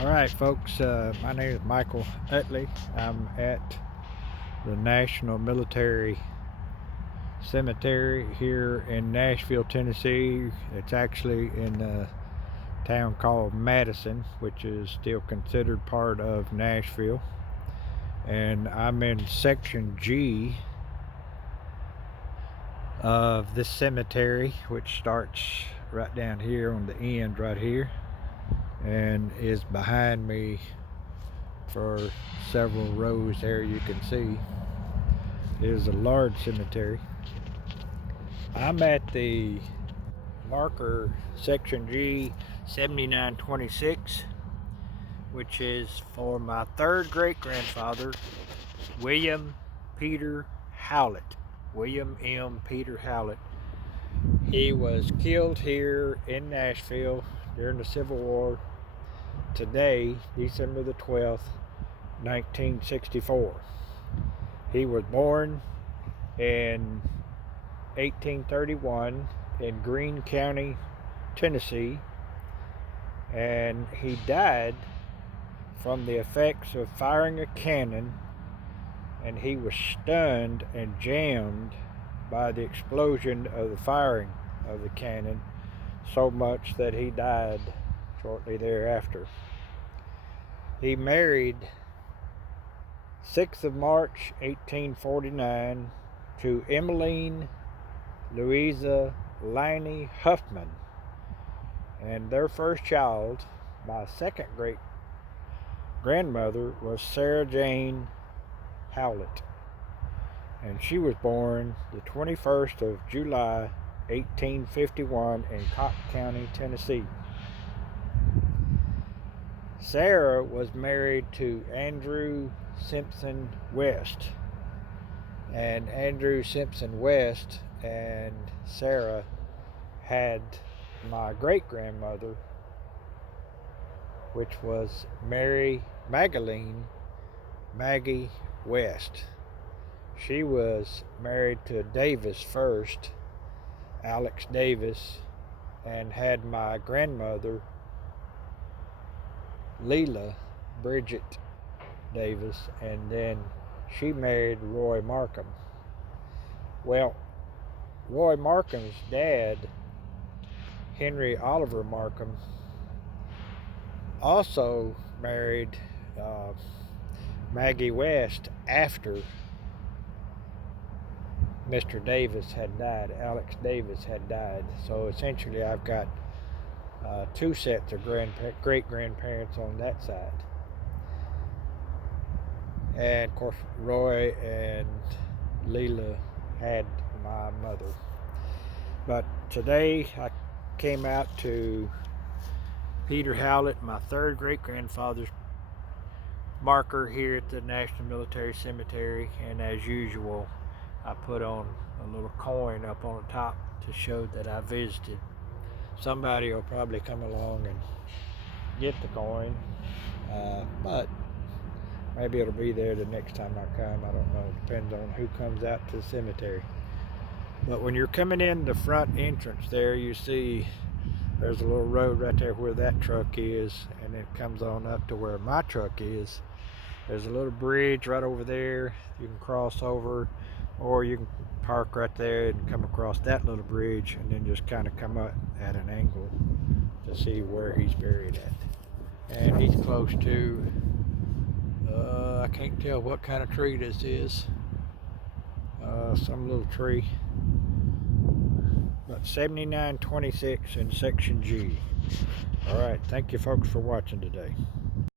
Alright folks, my name is Michael Utley. I'm at the National Military Cemetery here in Nashville, Tennessee. It's actually in a town called Madison, which is still considered part of Nashville. And I'm in section G of this cemetery, which starts right down here on the end right here and is behind me for several rows there. You can see it is a large cemetery. I'm at the marker section G 7926, which is for my third great grandfather, William Peter Howlett. William M. Peter Howlett. He was killed here in Nashville during the Civil War today, December the 12th, 1964. He was born in 1831 in Greene County, Tennessee, and he died from the effects of firing a cannon, and he was stunned and jammed by the explosion of the firing of the cannon so much that he died shortly thereafter. He married 6th of March 1849 to Emmeline Louisa Liney Huffman, and their first child, my second great grandmother, was Sarah Jane Howlett, and she was born the 21st of July 1851 in Cobb County, Tennessee. Sarah was married to Andrew Simpson West, and Andrew Simpson West and Sarah had my great grandmother, which was Mary Magdalene Maggie West. She was married to Davis first, Alex Davis, and had my grandmother Leila Bridget Davis, and then she married Roy Markham. Well, Roy Markham's dad, Henry Oliver Markham, also married Maggie West after Mr. Davis had died. Alex Davis had died. So essentially I've got two sets of great-grandparents on that side. And of course Roy and Leila had my mother. But today I came out to Peter Howlett, my third great-grandfather's marker here at the National Military Cemetery, and as usual I put on a little coin up on the top to show that I visited. Somebody will probably come along and get the coin, but maybe it'll be there the next time I come. I don't know. It depends on who comes out to the cemetery. But when you're coming in the front entrance there, you see there's a little road right there where that truck is, and it comes on up to where my truck is. There's a little bridge right over there you can cross over, or you can park right there and come across that little bridge and then just kind of come up at an angle to see where he's buried at. And he's close to I can't tell what kind of tree this is, some little tree, but 7926 in section G. Alright, thank you folks for watching today.